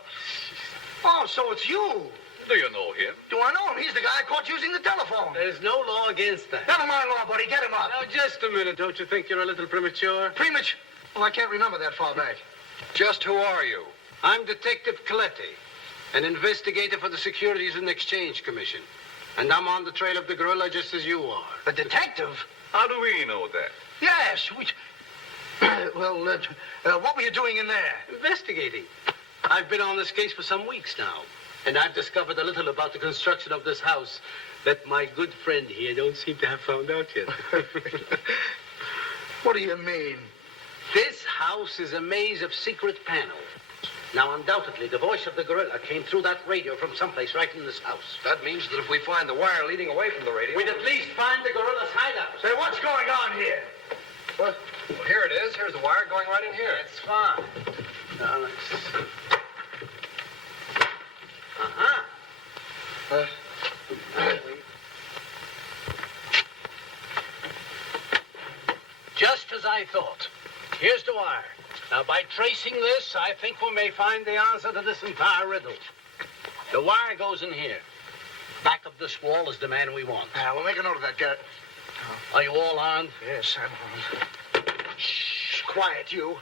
Oh, so it's you. Do you know him? Do I know him? He's the guy I caught using the telephone. There's no law against that. Never mind law, buddy. Get him up. Now, just a minute. Don't you think you're a little premature? Premature? Well, I can't remember that far back. Just who are you? I'm Detective Coletti, an investigator for the Securities and Exchange Commission. And I'm on the trail of the gorilla just as you are. The detective? How do we know that? Yes. Well, what were you doing in there? Investigating. I've been on this case for some weeks now. And I've discovered a little about the construction of this house that my good friend here don't seem to have found out yet. What do you mean? This house is a maze of secret panels. Now, undoubtedly, the voice of the gorilla came through that radio from someplace right in this house. That means that if we find the wire leading away from the radio... We'd at least find the gorilla's hideout. Say, what's going on here? What? Well, here it is. Here's the wire going right in here. It's fine. Now, let's see. Just as I thought. Here's the wire. Now, by tracing this, I think we may find the answer to this entire riddle. The wire goes in here. Back of this wall is the man we want. We'll make a note of that, Garrett. Are you all armed? Yes, I'm armed. Shh, quiet, you.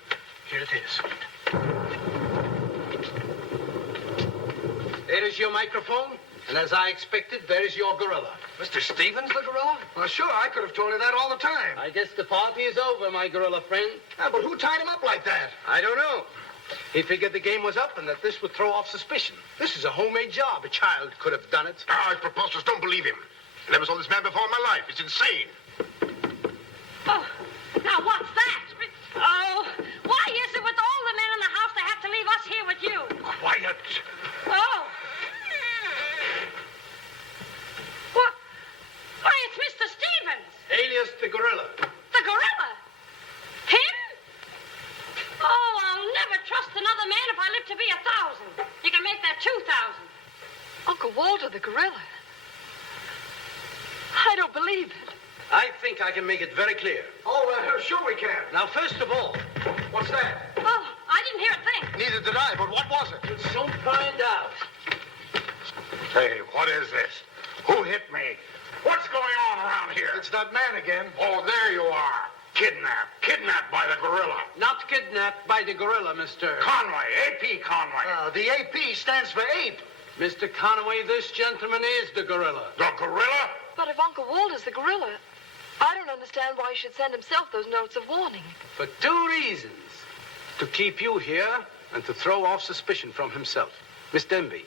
Here it is. There is your microphone, and as I expected, there is your gorilla. Mr. Stevens, the gorilla? Well, sure, I could have told you that all the time. I guess the party is over, my gorilla friend. But who tied him up like that? I don't know. He figured the game was up and that this would throw off suspicion. This is a homemade job. A child could have done it. It's preposterous. Don't believe him. I never saw this man before in my life. It's insane. Oh, now what's that? Oh, why is it with all the men in the house they have to leave us here with you? Quiet. Oh. What? Why, it's Mr. Stevens. Alias the gorilla. The gorilla? Him? Oh, I'll never trust another man if I live to be 1,000. You can make that 2,000. Uncle Walter, the gorilla. I don't believe it. I think I can make it very clear. Oh, sure we can. Now, first of all, What's that? Oh, I didn't hear a thing. Neither did I, but what was it? we'll soon find out. Hey, what is this? Who hit me? What's going on around here? It's that man again. Oh, there you are. Kidnapped. Kidnapped by the gorilla. Not kidnapped by the gorilla, Mr. Conway. A.P. Conway. The AP stands for ape. Mr. Conway, this gentleman is the gorilla. The gorilla? But if Uncle Walter's the gorilla, I don't understand why he should send himself those notes of warning. For 2 reasons. To keep you here and to throw off suspicion from himself. Miss Denby,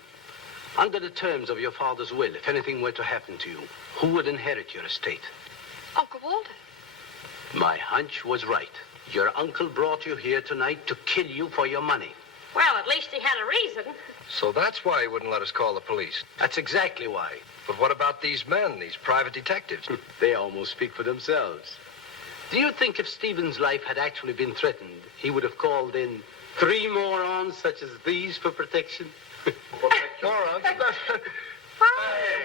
under the terms of your father's will, if anything were to happen to you, who would inherit your estate? Uncle Walter. My hunch was right. Your uncle brought you here tonight to kill you for your money. Well, at least he had a reason. So that's why he wouldn't let us call the police. That's exactly why. But what about these men, these private detectives? They almost speak for themselves. Do you think if Stephen's life had actually been threatened, he would have called in 3 morons such as these for protection? Morons? Hey,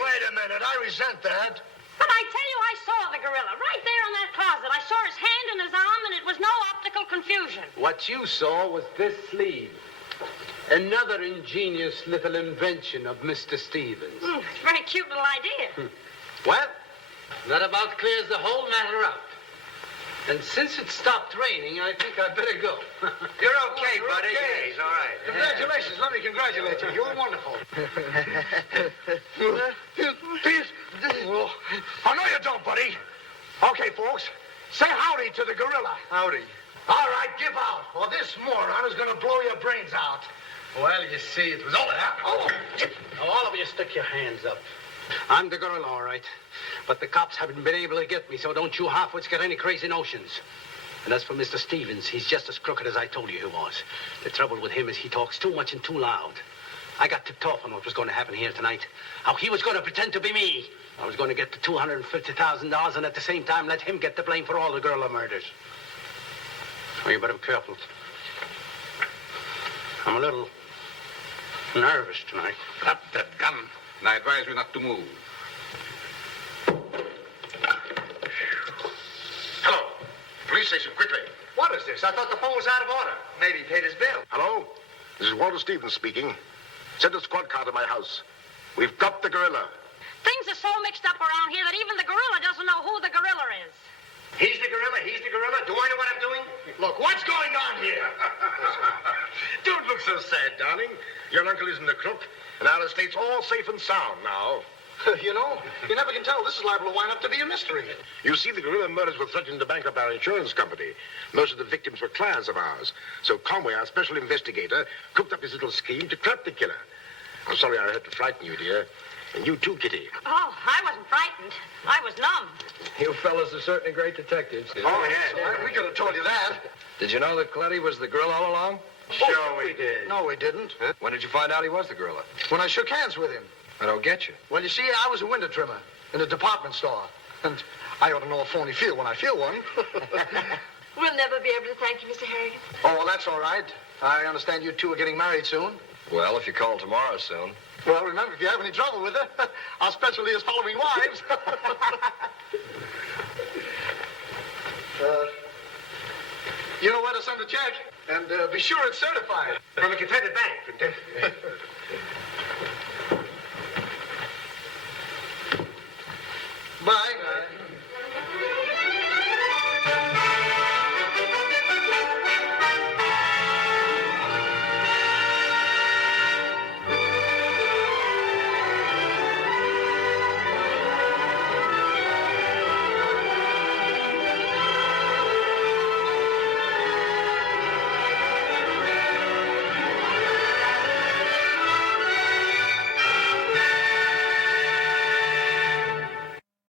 wait a minute. I resent that. But I tell you, I saw the gorilla right there in that closet. I saw his hand and his arm, and it was no optical confusion. What you saw was this sleeve. Another ingenious little invention of Mr. Stevens. It's a very cute little idea. Well, that about clears the whole matter out. And since it stopped raining, I think I'd better go. You're okay, buddy. okay. Yeah, he's all right. Congratulations. Let me congratulate you. You're wonderful. Oh, no, you don't, buddy. Okay, folks. Say howdy to the gorilla. Howdy. All right, give out, or this moron is going to blow your brains out. Well, you see, it was all that. Oh, Now, all of you stick your hands up. I'm the gorilla, all right. But the cops haven't been able to get me, so don't you halfwits get any crazy notions. And as for Mr. Stevens, he's just as crooked as I told you he was. The trouble with him is he talks too much and too loud. I got tipped off on what was going to happen here tonight. How he was going to pretend to be me. I was going to get the $250,000 and at the same time let him get the blame for all the gorilla murders. Oh, you better be careful. I'm a little nervous tonight. Drop that gun, and I advise you not to move. Hello. Police station, quickly. what is this? I thought the phone was out of order. Maybe he paid his bill. Hello? This is Walter Stevens speaking. Send a squad car to my house. We've got the gorilla. Things are so mixed up around here that even the gorilla doesn't know who the gorilla is. He's the gorilla. He's the gorilla. Do I know what I'm doing? Look, what's going on here? Don't look so sad, darling. Your uncle isn't a crook, and our estate's all safe and sound now. You know, you never can tell. This is liable to wind up to be a mystery. You see, the gorilla murders were threatening to bankrupt our insurance company. Most of the victims were clients of ours. So Conway, our special investigator, cooked up his little scheme to trap the killer. I'm sorry I had to frighten you, dear. And you too, Kitty. Oh, I wasn't frightened. I was numb. You fellas are certainly great detectives. Oh, yes. We could have told you that. Did you know that Cletty was the gorilla all along? Sure we did. No, we didn't. Huh? When did you find out he was the gorilla? When I shook hands with him. I don't get you. Well, you see, I was a window trimmer in a department store. And I ought to know a phony feel when I feel one. We'll never be able to thank you, Mr. Harrigan. Oh, well, that's all right. I understand you two are getting married soon. Well, if you call tomorrow soon. Well, remember, if you have any trouble with her, our specialty is following wives. You know where to send a check? And be sure it's certified. From a Confederate bank. Bye.